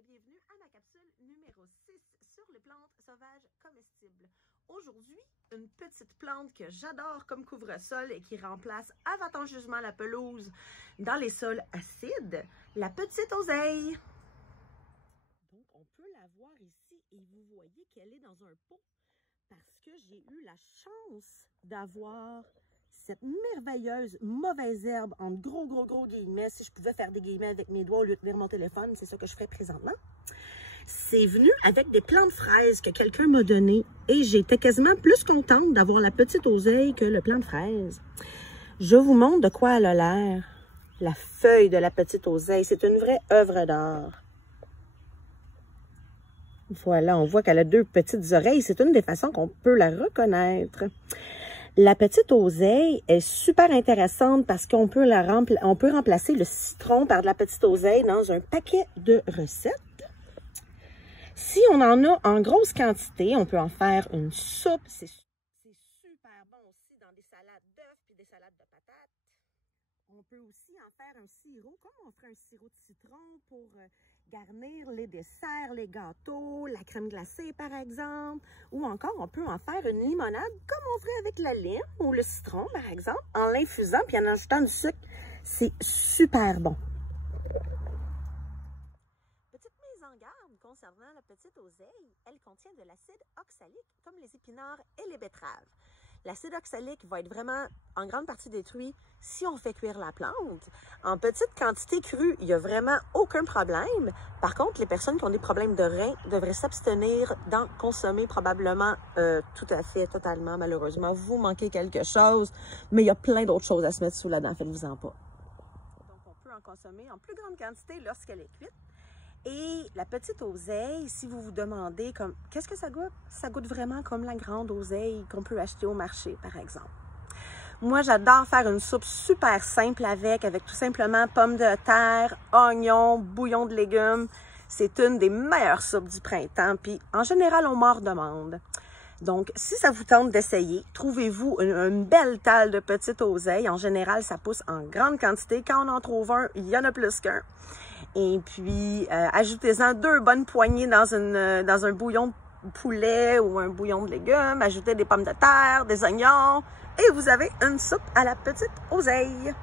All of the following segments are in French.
et bienvenue à ma capsule numéro 6 sur les plantes sauvages comestibles. Aujourd'hui, une petite plante que j'adore comme couvre-sol et qui remplace avantageusement la pelouse dans les sols acides, la petite oseille. Donc, on peut la voir ici et vous voyez qu'elle est dans un pot parce que j'ai eu la chance d'avoir cette merveilleuse mauvaise herbe en gros guillemets. Si je pouvais faire des guillemets avec mes doigts au lieu de tenir mon téléphone, c'est ça que je ferais présentement. C'est venu avec des plants de fraises que quelqu'un m'a donné et j'étais quasiment plus contente d'avoir la petite oseille que le plant de fraise. Je vous montre de quoi elle a l'air. La feuille de la petite oseille, c'est une vraie œuvre d'art. Voilà, on voit qu'elle a deux petites oreilles. C'est une des façons qu'on peut la reconnaître. La petite oseille est super intéressante parce qu'on peut remplacer le citron par de la petite oseille dans un paquet de recettes. Si on en a en grosse quantité, on peut en faire une soupe. C'est super bon aussi dans des salades d'œufs puis des salades de patates. On peut aussi en faire un sirop, comme on ferait un sirop de citron pour garnir les desserts, les gâteaux, la crème glacée par exemple. Ou encore, on peut en faire une limonade comme on ferait avec la lime ou le citron par exemple, en l'infusant puis en ajoutant du sucre. C'est super bon. Petite mise en garde concernant la petite oseille, elle contient de l'acide oxalique comme les épinards et les betteraves. L'acide oxalique va être vraiment en grande partie détruit si on fait cuire la plante. En petite quantité crue, il n'y a vraiment aucun problème. Par contre, les personnes qui ont des problèmes de reins devraient s'abstenir d'en consommer probablement tout à fait, totalement, malheureusement. Vous manquez quelque chose, mais il y a plein d'autres choses à se mettre sous la dent, faites-vous-en pas. Donc, on peut en consommer en plus grande quantité lorsqu'elle est cuite. Et la petite oseille, si vous vous demandez qu'est-ce que ça goûte? Ça goûte vraiment comme la grande oseille qu'on peut acheter au marché, par exemple. Moi, j'adore faire une soupe super simple avec tout simplement pommes de terre, oignons, bouillon de légumes. C'est une des meilleures soupes du printemps, puis en général, on m'en redemande. Donc, si ça vous tente d'essayer, trouvez-vous une belle talle de petite oseille. En général, ça pousse en grande quantité. Quand on en trouve un, il y en a plus qu'un. Et puis, ajoutez-en 2 bonnes poignées dans un bouillon de poulet ou un bouillon de légumes. Ajoutez des pommes de terre, des oignons et vous avez une soupe à la petite oseille.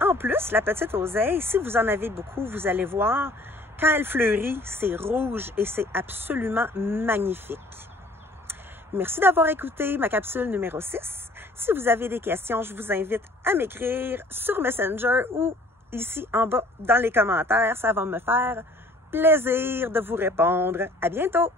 En plus, la petite oseille, si vous en avez beaucoup, vous allez voir, quand elle fleurit, c'est rouge et c'est absolument magnifique. Merci d'avoir écouté ma capsule numéro 6. Si vous avez des questions, je vous invite à m'écrire sur Messenger ou ici en bas dans les commentaires. Ça va me faire plaisir de vous répondre. À bientôt!